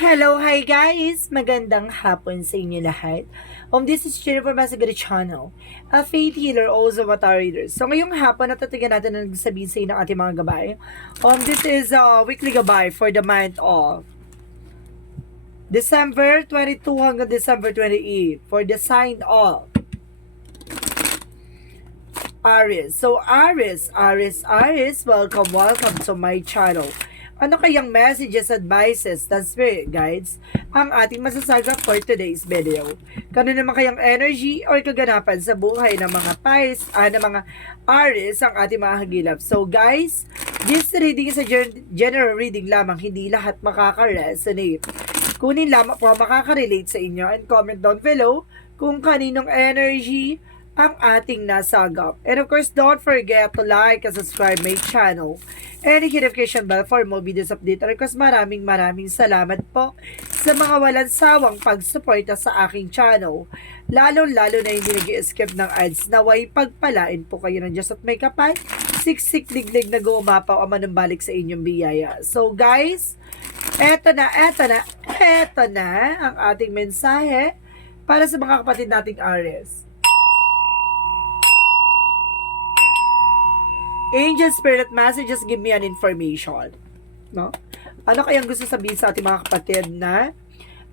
Hello, hi guys! Magandang hapon sa inyo lahat. This is Jennifer Masagari Channel, a faith healer, also a tarot reader. So ngayong hapon, natatagan natin ang nagsabihin sa inyo ng ating mga gabay. This is a weekly gabay for the month of December 22 hanggang December 28 for the sign of Aries. So Aries, welcome to my channel. Ano kayang messages, advices, and spirit guides ang ating masasagap for today's video? Kano naman kayang energy or kaganapan sa buhay ng mga ng mga Aries ang ating mga hagilap? So guys, this reading is a general reading lamang, hindi lahat makaka-resonate. Kunin lamang po makaka-relate sa inyo and comment down below kung kaninong energy ang ating nasagap. And of course, don't forget to like and subscribe my channel and hit notification bell for more videos update. And of course, maraming salamat po sa mga walang sawang pagsuporta sa aking channel. Lalo na hindi nag-skip ng ads. Naway pagpalain po kayo ng Diyos at may kapal. Siksik liglig na gumapaw ang manumbalik sa inyong biyaya. So guys, eto na ang ating mensahe para sa mga kapatid nating Aries. Angel Spirit Messages, give me an information. No? Ano kayang gusto sabihin sa ating mga kapatid na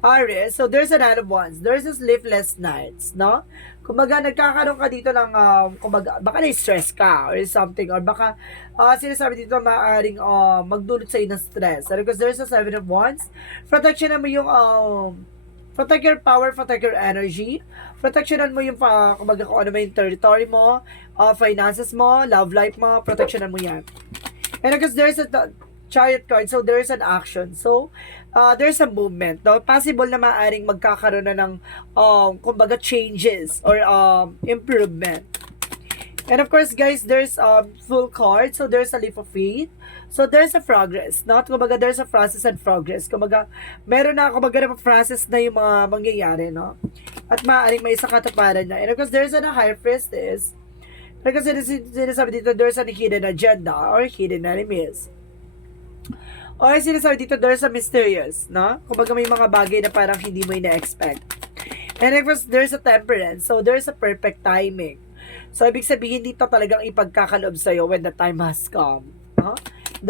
Aries? So, there's a lot of ones. There's a sleepless nights, no? Kumbaga, nagkakaroon ka dito ng, kumbaga, baka na-stress ka or something, or baka, sinasabi dito maaaring magdulot sa ng stress. Because there's a 7 of Wands. Protection mo yung, protect your power, protect your energy. Protectionan mo yung, kumbaga, kung ano may territory mo, finances mo, love life mo, protectionan mo yan. And because there's a chariot card, so there's an action. So, there's a movement. No? Possible na maaaring magkakaroon na ng, kumbaga, changes or improvement. And of course, guys, there's full card. So, there's a leap of faith. So, there's a progress. No? Kumbaga, there's a process and progress. Kumbaga, meron na, kumbaga, na process na yung mga mangyayari, no? At maaaring may isang katuparan na. And of course, there's a higher priestess. Kasi sinasabi dito, there's a hidden agenda or hidden enemies. O sinasabi dito, there's a mysterious, no? Kumbaga may mga bagay na parang hindi mo ina-expect. And of course, there's a temperance. So, there's a perfect timing. So, ibig sabihin dito talagang ipagkakalob sa'yo when the time has come. No?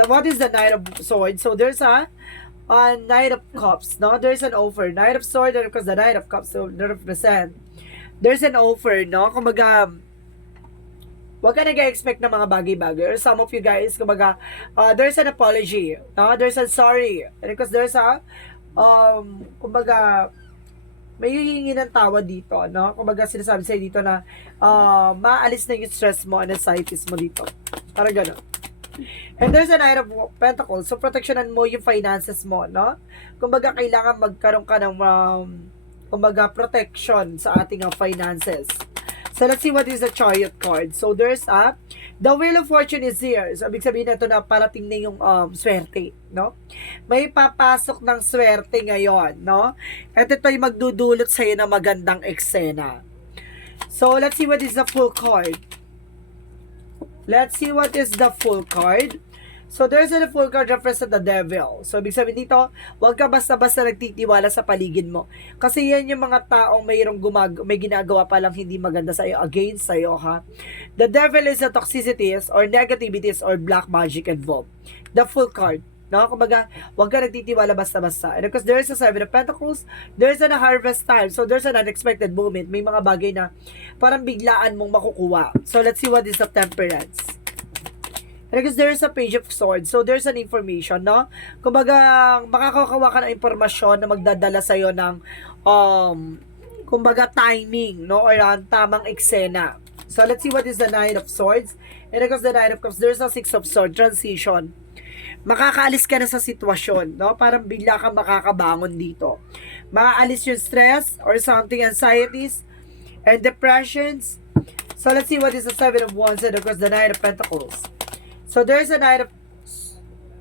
What is the Knight of Swords? So, there's a Knight of Cups, no? There's an offer. Knight of Swords, and of course, the Knight of Cups, so represent. There's an offer, no? Kumbaga, huwag ka nag-expect ng mga bagay-bagay. Or some of you guys, kumbaga, there's an apology, no? There's a sorry. And because there's a, kumbaga, may hihingi ng tawad dito, no? Kumbaga, sinasabi sa'yo dito na, maalis na yung stress mo and anxieties mo dito. Parang gano'n. And there's a Knight of Pentacles. So, protectionan mo yung finances mo, no? Kumbaga, kailangan magkaroon ka ng, kumbaga, protection sa ating finances. So, let's see what is the Chariot card. So, there's the Wheel of Fortune is here. So, ibig sabihin na ito na parating na yung swerte, no? May papasok ng swerte ngayon, no? At ito yung magdudulot sa'yo ng magandang eksena. So, let's see what is the full card. Let's see what is the full card. So, there's a full card represent the devil. So, ibig sabihin dito, huwag ka basta-basta nagtitiwala sa paligid mo. Kasi yan yung mga taong may ginagawa palang hindi maganda sa'yo, against sa'yo, ha? The devil is the toxicities or negativities or black magic involved. The full card. No? Kumbaga, huwag ka nagtitiwala basta-basta. And because there's a 7 of Pentacles, there's a harvest time. So, there's an unexpected moment. May mga bagay na parang biglaan mong makukuha. So, let's see what is the Temperance. And because there's a Page of Swords, so there's an information, no? Kumbaga, makakakuha ka ng impormasyon na magdadala sa'yo ng, kumbaga, timing, no? Or tamang eksena. So, let's see what is the Knight of Swords. And because the Knight of Cups, there's a 6 of Swords, transition. Makakaalis ka na sa sitwasyon, no? Parang bigla kang makakabangon dito. Makaalis yung stress or something, anxieties and depressions. So, let's see what is the 7 of Wands and of course the Knight of Pentacles. So, there's a Knight of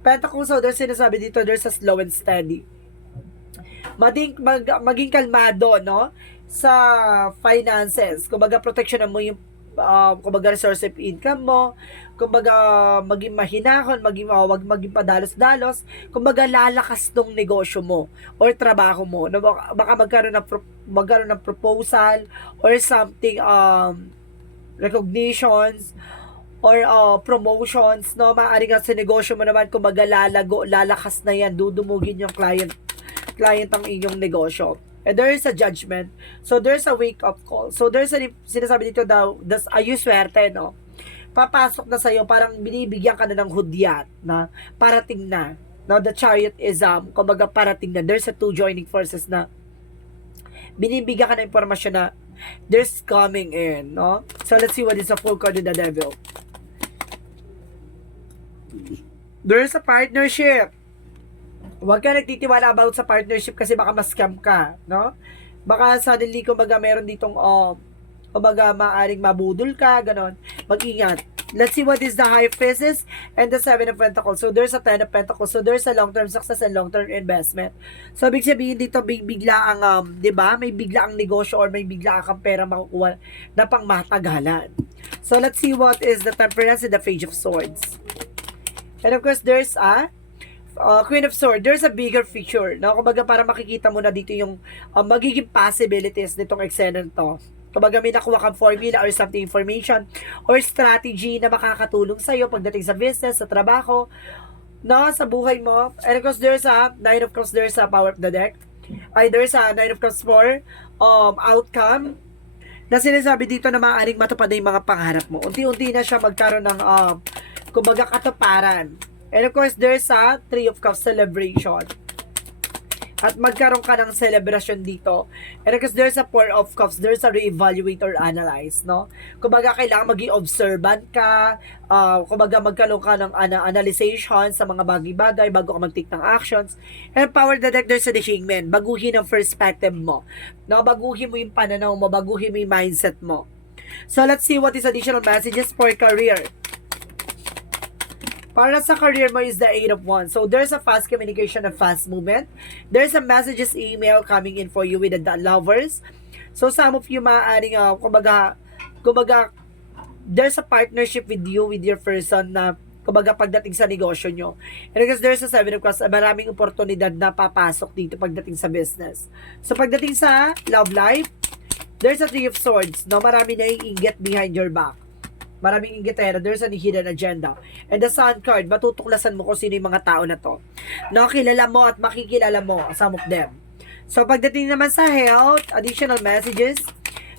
Pentacles. So, there's sinasabi dito, there's a slow and steady. Maging kalmado, no? Sa finances. Kumbaga, protectionan mo yung kumbaga source of income mo, kumbaga maging mahinahon, wag maging padalos-dalos, kumbaga lalakas tong negosyo mo or trabaho mo. No, baka magkaroon ng proposal or something, recognitions or promotions, no, maaari nga sa negosyo mo naman, kumbaga lalakas na yan, dudumugin yung client ang inyong negosyo. And there is a judgment. So, there's a wake-up call. So, there's a, sinasabi dito daw, ayu swerte, no? Papasok na sa'yo, parang binibigyan ka na ng hudyat na parating na. Now, the chariot is, kumbaga parating na. There's a two joining forces na binibigyan ka ng informasyon na there's coming in, no? So, let's see what is the full card of the devil. There's a partnership. Huwag ka nagtitiwala about sa partnership kasi baka ma-scam ka, no? Baka suddenly, kumbaga, meron ditong, kumbaga, maaring mabudol ka, ganon. Mag-ingat. Let's see what is the High Priestess and the Seven of Pentacles. So, there's a Ten of Pentacles. So, there's a long-term success and long-term investment. So, ibig sabihin dito, bigla ang, di ba? May bigla ang negosyo or may bigla kang pera makukuha na pang matagalan. So, let's see what is the Temperance and the Page of Swords. And of course, there's a Queen of Swords. There's a bigger picture, no? Kumbaga, para makikita mo na dito yung magiging possibilities nitong eksena to. Kumbaga, may nakuha kang formula or something, information or strategy na makakatulong sa'yo pagdating sa business, sa trabaho, no? Sa buhay mo. And of course, there's a Nine of Cups, there's a power of the deck. There's a Nine of Cups for outcome na sinasabi dito na maaaring matupad na yung mga pangarap mo. Unti-unti na siya magkaroon ng kumbaga, katuparan. And of course, there's a Three of Cups celebration. At magkaroon ka ng celebration dito. And of course, there's a Four of Cups. There's a reevaluate or analyze, no? Kumbaga, kailangan maging observant ka. Kumbaga, magkaroon ka ng analyzation sa mga bagay-bagay bago ka mag-take ng actions. And power the deck, there's a hangman. Baguhin ang perspective mo. No? Baguhin mo yung pananaw mo. Baguhin mo yung mindset mo. So, let's see what is additional messages for career. Para sa career mo is the Eight of Wands. So, there's a fast communication and fast movement. There's a messages email coming in for you with the lovers. So, some of you maaaring, kumbaga, there's a partnership with you, with your person na, kumbaga, pagdating sa negosyo nyo. And because there's a Seven of Cups, maraming oportunidad na papasok dito pagdating sa business. So, pagdating sa love life, there's a Three of Swords. No? Marami na iinggit behind your back. Maraming inggitera, there's a hidden agenda. And the Sun card, matutuklasan mo kung sino yung mga tao na to. No, kilala mo at makikilala mo some of them. So, pagdating naman sa health, additional messages.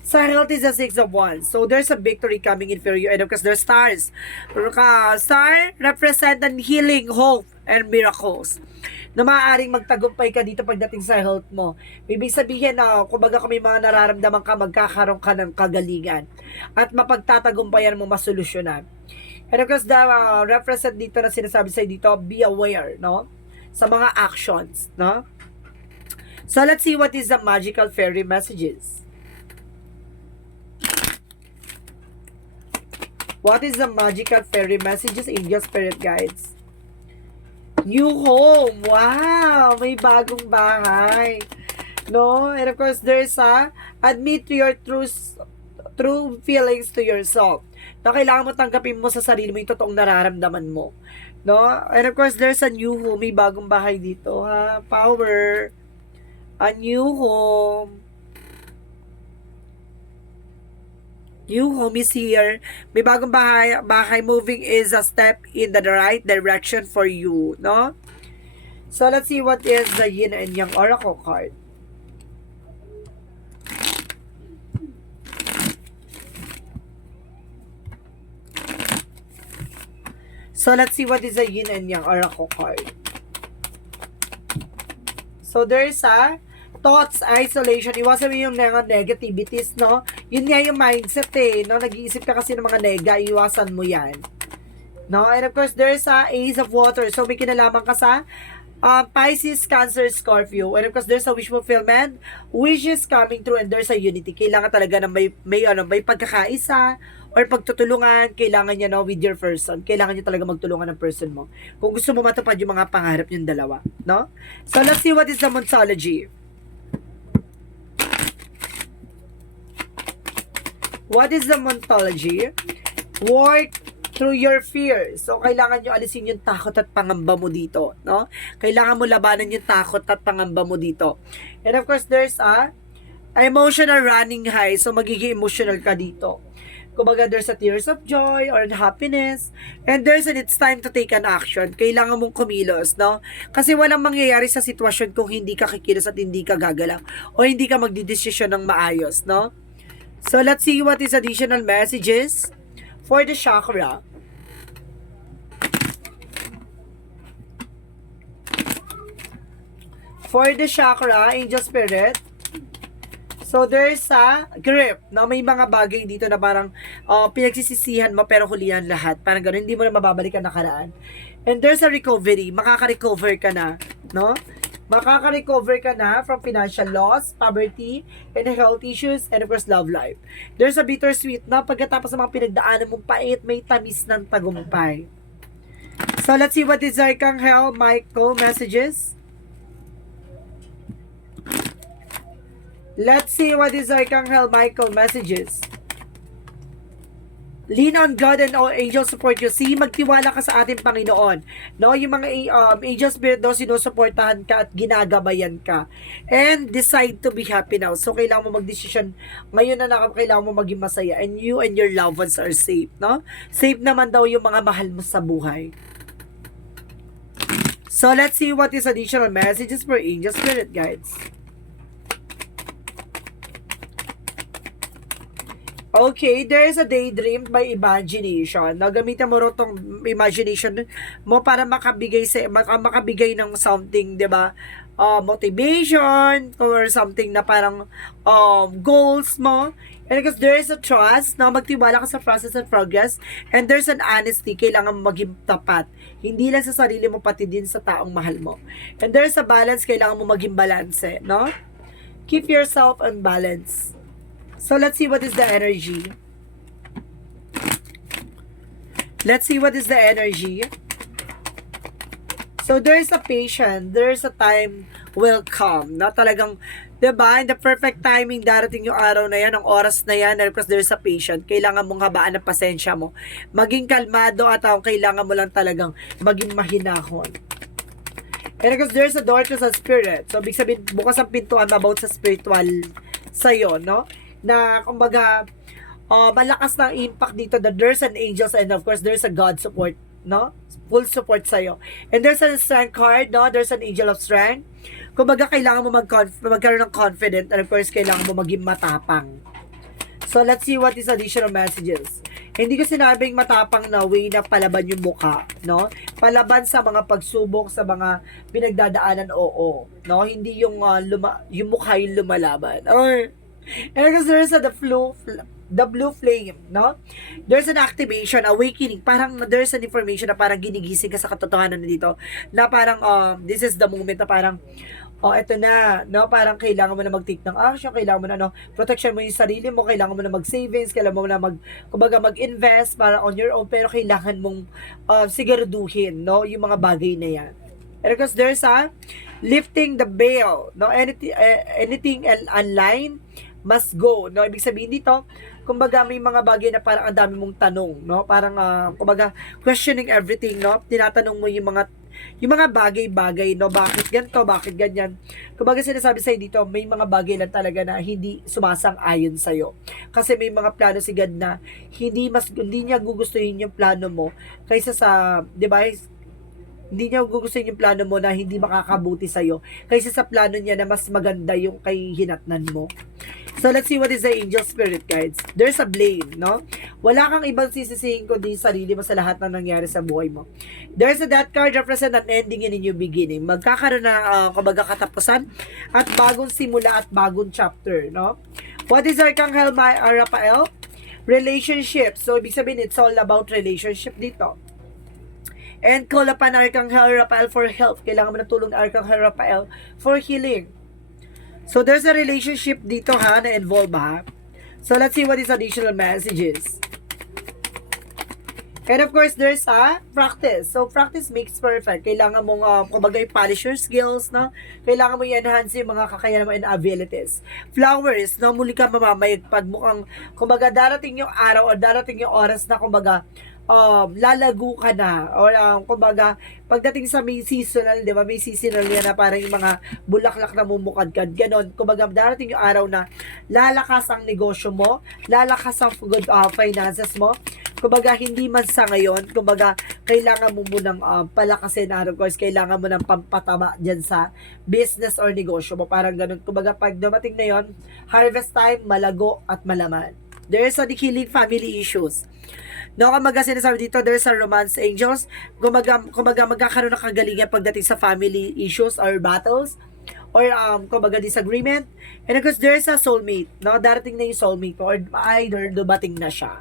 Sa health is a Six of Wands. So, there's a victory coming in for you. And of course, there's stars. Star represent an healing, hope, and miracles. Na maaaring magtagumpay ka dito pagdating sa health mo. Ibig sabihin na, kumbaga kung may mga nararamdaman ka, magkakaroon ka ng kagalingan. At mapagtatagumpayan mo, masolusyonan. And of course, the represent dito na sinasabi sa'yo dito, be aware, no? Sa mga actions, no? So, let's see what is the magical fairy messages. What is the magical fairy messages, angel spirit guides? New home. Wow! May bagong bahay. No? And of course, there's a admit to your true feelings to yourself. Na kailangan mo tanggapin mo sa sarili mo yung totoong nararamdaman mo. No? And of course, there's a new home. May bagong bahay dito. Ha? Power. A new home. New home is here. May bagong bahay. Moving is a step in the right direction for you, no? So, let's see what is the Yin and Yang Oracle card. So, let's see what is the Yin and Yang Oracle card. So, there's a thoughts, isolation, iwasan mo yung mga negativities, no? Yun nga yung mindset no? Nag-iisip ka kasi ng mga nega, iwasan mo yan. No? And of course, there's a Ace of Water. So, may kinalaman ka sa Pisces, Cancer, Scorpio. And of course, there's a wish fulfillment. Wishes coming true and there's a unity. Kailangan talaga na may pagkakaisa or pagtutulungan. Kailangan niya, no, with your person. Kailangan niya talaga magtulungan ng person mo. Kung gusto mo matupad yung mga pangarap yung dalawa. No? So, let's see what is the Monsology. What is the ontology? Work through your fears. So, kailangan nyo alisin yung takot at pangamba mo dito, no? Kailangan mo labanan yung takot at pangamba mo dito. And of course, there's a emotional running high. So, magiging emotional ka dito. Kumbaga, there's a tears of joy or happiness. And it's time to take an action. Kailangan mong kumilos, no? Kasi walang mangyayari sa sitwasyon kung hindi ka kikilos at hindi ka gagalaw. O hindi ka magdidesisyon ng maayos, no? So, let's see what is additional messages for the chakra. For the chakra, angel spirit, so there's a grip, no? May mga bagay dito na parang pinagsisisihan mo pero hulihan lahat. Parang gano'n, hindi mo na mababalik ang nakaraan. And there's a recovery, makaka-recover ka na, no? Makaka-recover ka na from financial loss, poverty, and health issues, and of course, love life. There's a bittersweet, no? Pagkatapos ng mga pinagdaanan mong pait, may tamis ng tagumpay. So, let's see what is Archangel Michael messages. Let's see what is Archangel Michael messages. Lean on God and all angels support you. See, magtiwala ka sa ating Panginoon. No, yung mga angel spirit daw sinusuportahan ka at ginagabayan ka. And decide to be happy now. So, kailangan mo magdesisyon ngayon na kailangan mo maging masaya. And you and your loved ones are safe. No? Safe naman daw yung mga mahal mo sa buhay. So, let's see what is additional messages for angel spirit guides. Okay, there is a daydream by imagination. Gamitin mo ro tong imagination mo para makabigay ng something, 'di ba? Motivation or something na parang goals mo. And because there is a trust, na magtiwala ka sa process and progress, and there's an honesty, kailangan mo maging tapat. Hindi lang sa sarili mo, pati din sa taong mahal mo. And there's a balance, kailangan mo maging balance, no? Keep yourself on balance. So, let's see what is the energy. Let's see what is the energy. So, there's a patient. There's a time will come. Na talagang, diba, in the perfect timing, darating yung araw na yan, ang oras na yan, because there's a patient. Kailangan mong habaan ng pasensya mo. Maging kalmado at kailangan mo lang talagang maging mahinahon. And because there's a door to sa spirit. So, big sabihin, bukas ang pintuan about sa spiritual sa'yo, no? Na kumbaga malakas na impact dito that there's an angels and of course there's a God support, no? Full support sa'yo. And there's a strength card, no? There's an angel of strength. Kumbaga kailangan mo magkaroon ng confident and of course kailangan mo maging matapang. So let's see what is additional messages. Hindi ko sinabing matapang na way na palaban yung mukha, no? Palaban sa mga pagsubok, sa mga pinagdadaanan, oo, no? Hindi yung yung mukha yung lumalaban. Or and because there's the blue flame, no? There's an activation, awakening. Parang there's an information na parang ginigising ka sa katotohanan na dito. Na parang, this is the moment na parang, eto na, no? Parang kailangan mo na mag-take ng action, kailangan mo na, protection mo yung sarili mo, kailangan mo na mag-savings, kailangan mo na mag-invest para on your own, pero kailangan mong siguraduhin, no? Yung mga bagay na yan. And because there's a lifting the veil, no? Anything online must go, no? Ibig sabihin dito, kumbaga may mga bagay na parang ang dami mong tanong, no? Parang kumbaga questioning everything, no? Tinatanong mo yung mga bagay-bagay, no? Bakit ganito, bakit ganyan? Kumbaga sinasabi sa'yo dito, may mga bagay lang talaga na hindi sumasang-ayon sa'yo. Kasi may mga plano si God na hindi niya gugustuhin yung plano mo kaysa sa, di ba? Hindi niya gugustuhin yung plano mo na hindi makakabuti sa'yo kaysa sa plano niya na mas maganda yung kay hinatnan mo. So, let's see what is the angel spirit guides. There's a blame, no? Wala kang ibang sisisihin kundi sarili mo sa lahat ng nangyari sa buhay mo. There's a death card represent an ending and a new beginning. Magkakaroon na kumbaga katapusan at bagong simula at bagong chapter, no? What is Archangel Raphael? Relationship. So, ibig sabihin, it's all about relationship dito. And call upon Archangel Raphael for help. Kailangan mo na tulong ng Archangel Raphael for healing. So, there's a relationship dito na involve So, let's see what is additional messages. And of course, there's a practice. So, practice makes perfect. Kailangan mong, kumbaga, polish your skills, no? Kailangan mo i-enhance yung mga kakayanan mo and abilities. Flowers, no? Muli ka mamamayagpag. Mukhang, kumbaga, darating yung araw o darating yung oras na, kumbaga, lalago ka na or kumbaga pagdating sa may seasonal, di ba, may seasonal yan na parang yung mga bulaklak na mumukadkad, ganon, kumbaga darating yung araw na lalakas ang negosyo mo, lalakas ang good finances mo, kumbaga hindi man sa ngayon, kumbaga kailangan mo munang palakasin, of course, kailangan mo ng pampatama dyan sa business or negosyo mo, parang ganon, kumbaga pag dumating na yon, harvest time, malago at malaman. There's a healing family issues. No, kumbaga sinasabi dito, there's a romance angels. Kumbaga magkakaroon ng kagalingan pagdating sa family issues or battles or kumbaga disagreement. And of course, there's a soulmate. No, darating na yung soulmate or either dumating na siya.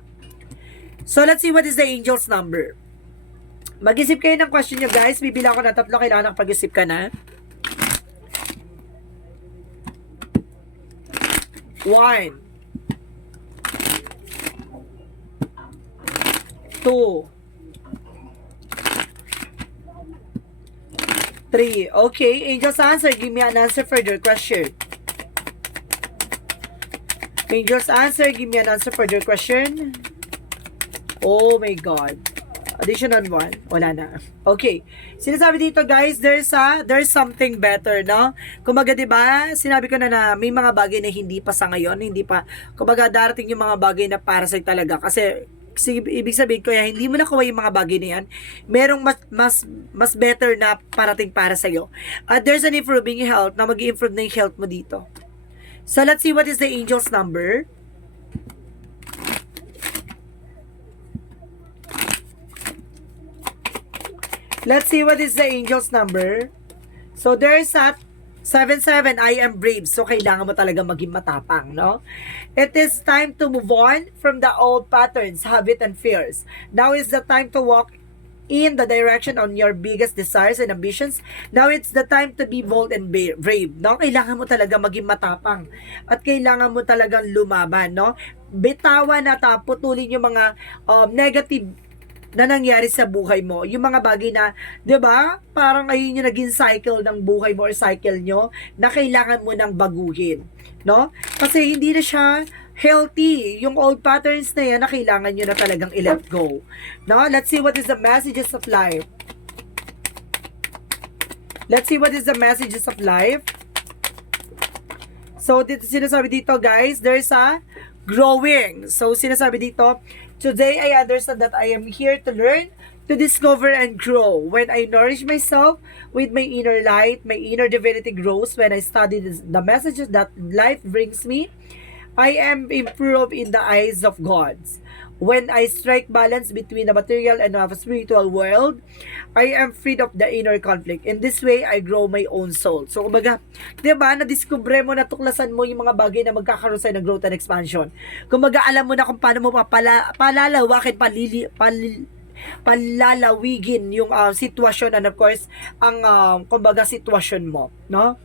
So, let's see what is the angel's number. Mag-isip kayo ng question nyo, guys. Bibilang ko na 3. Kailangan pag-isip ka na. 1, 2, 3. Okay, angel's answer. Give me an answer for your question. Angel's answer. Give me an answer for your question. Oh my God. Additional 1. Wala na. Okay. Sinasabi dito, guys, there's something better, no? Kumbaga, 'di ba? Sinabi ko na may mga bagay na hindi pa sa ngayon, hindi pa. Kumbaga, darating yung mga bagay na para sa talaga kasi ibig sabihin ko, hindi mo nakuha yung mga bagay na yan, merong mas better na parating para sa'yo. At there's an improving health, na mag-improve na yung health mo dito. So, let's see what is the angel's number. Let's see what is the angel's number. So, there's a 7-7, I am brave. So, kailangan mo talaga maging matapang, no? It is time to move on from the old patterns, habit, and fears. Now is the time to walk in the direction on your biggest desires and ambitions. Now it's the time to be bold and brave, no? Kailangan mo talaga maging matapang. At kailangan mo talagang lumaban, no? Bitawan at putulin yung mga negative na nangyari sa buhay mo, yung mga bagay na, 'di ba? Parang ayun yung naging cycle ng buhay mo or cycle nyo na kailangan mo nang baguhin, no? Kasi hindi na siya healthy. Yung old patterns na yan na kailangan nyo na talagang i-let go. No? Let's see what is the messages of life. Let's see what is the messages of life. So, dito sinasabi dito, guys, there's a growing. So, sinasabi dito, today I understand that I am here to learn, to discover and grow. When I nourish myself with my inner light, my inner divinity grows. When I study the messages that life brings me, I am improved in the eyes of gods. When I strike balance between the material and the spiritual world, I am freed of the inner conflict. In this way, I grow my own soul. So, kumbaga, di ba, nadiskubre mo, natuklasan mo yung mga bagay na magkakaroon sa'yo ng growth and expansion. Kumbaga, alam mo na kung paano mo palalawakin, palalawigin yung sitwasyon and of course, ang kumbaga, sitwasyon mo, no?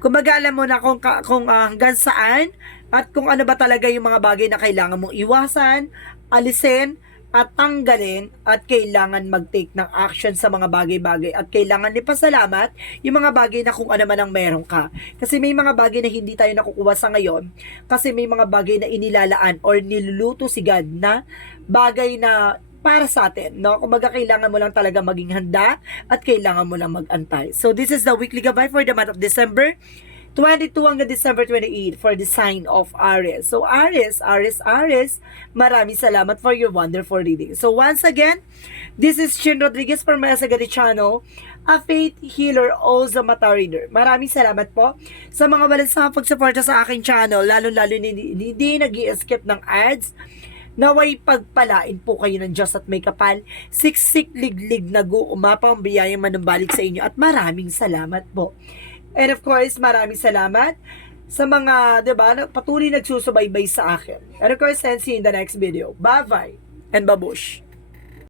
Kumbaga, alam mo na kung hanggang saan at kung ano ba talaga yung mga bagay na kailangan mong iwasan, alisin, at tanggalin at kailangan mag-take ng action sa mga bagay-bagay at kailangan ipasalamat yung mga bagay na kung ano man ang meron ka. Kasi may mga bagay na hindi tayo nakukuha sa ngayon kasi may mga bagay na inilalaan or niluluto si God na bagay na para sa atin, no? Kumbaga, kailangan mo lang talaga maging handa at kailangan mo lang mag-antay. So, this is the weekly gabay for the month of December 22 hanggang December 28 for the sign of Aries. So, Aries, maraming salamat for your wonderful reading. So, once again, this is Chin Rodriguez from my Sagadi channel, a faith healer, also mata reader. Maraming salamat po sa mga balansang pagsuporta sa aking channel, lalo-lalo hindi nag-i-skip ng ads. Naway pagpalain po kayo ng Diyos at may kapal, siksik liglig na umapang biyayang manumbalik sa inyo at maraming salamat po. And of course, maraming salamat sa mga, diba, patuloy nagsusubaybay sa akin. And of course, see you in the next video. Bye-bye and babush!